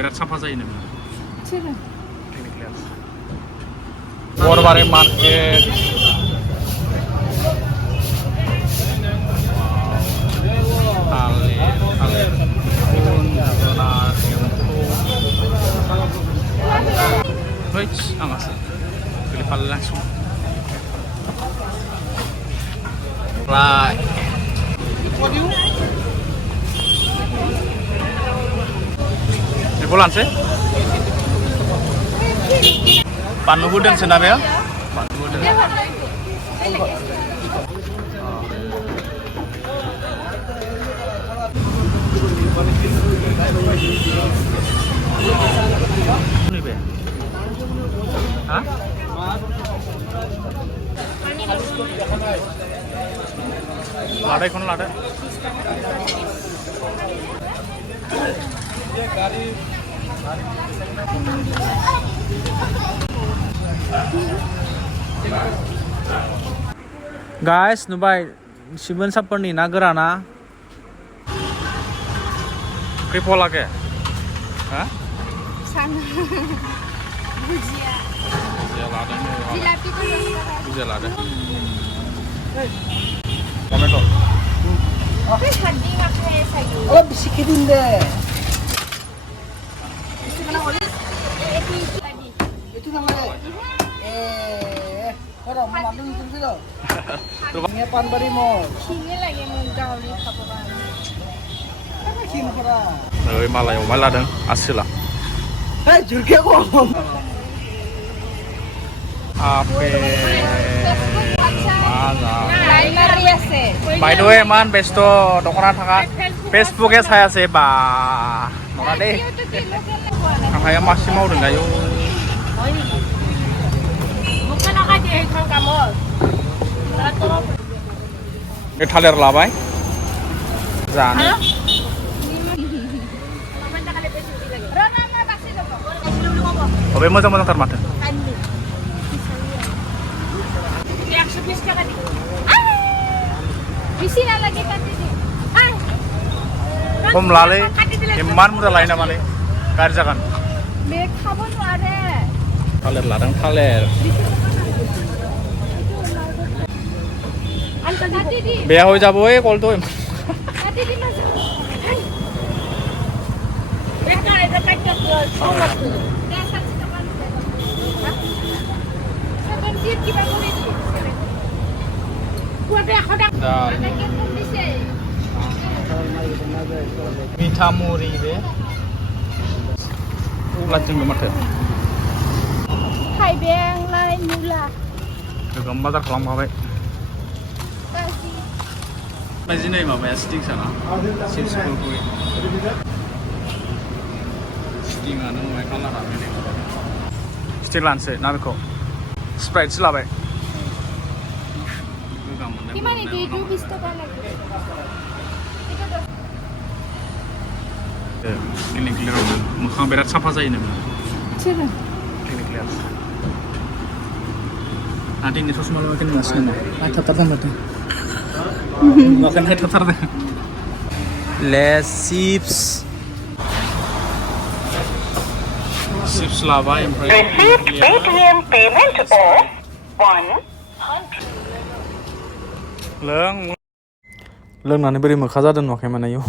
बिराद साफा जायो नोंना Sini. बरबारि मार्केट थालिर सिगुन जोगोनार एम्फौ होइस आंहासो गोलैफालाय langsung right बेखौ लानोसै बानलुबो दोनसै ना बेयो बानलुबो दोन नैबे हा लादो बेखौनो लादो Guys, nubai Simen Saperni na gerana Kripola ke? Hah? Sana. Bujia. Bujia lada ni. Jilapi ko lang. Bujia lada. Tomato. Okay, handi nga kaya sa'yo. Oh, bisikitin deh. Gusto mo na ulit? Ito yung tadi. Itu namanya. Orang mengambil itu dulu. Ini pan bari mo. Hingi lagi mong gawin kapaban. Apa kin pura? Malay omay ladang asila. Hei, jurke ko. Ape. Maza. Maria se. By the way, man, besto dokona thaka Facebook e saya se ba. Noka deh. Kaya masih mau dengan yo. Bukan ako di hekang kamot. Ini thaler labai. Jani. Obe moja-moja termata. Bisi na lagi tadi di. Ay. Kom lale. Iman muda lain namanya. Kerjakan. Mek khabo nuare. Thaler ladang thaler. Tadi di. Beya hoi jabo e kol to. Tadi di mas. Beka ada kacau sangat. Biasa kita kan. Sekarang dia kita boleh di. Gua dah kau dah. Ada yang bisa. Mita muri be. Lajeng gemate. Hai beng lain mula. Juga bazar खालामखाबाय. Imagine माबाया stick साना chips Kurkure स्टिंगानो माय कालारा बेले stick लानसै ना बेखौ Sprite लाबाय Gimana itu 20 taka lagi? Ini clear मोखां बिराद साफा जायो नोंना Sini. ini clear nanti ini terus malu makin nggak sih mau tetap banget makan head tetap deh les chips lava yang Received Paytm payment of 100. Lương nani beri mekha jadan wakai mana yo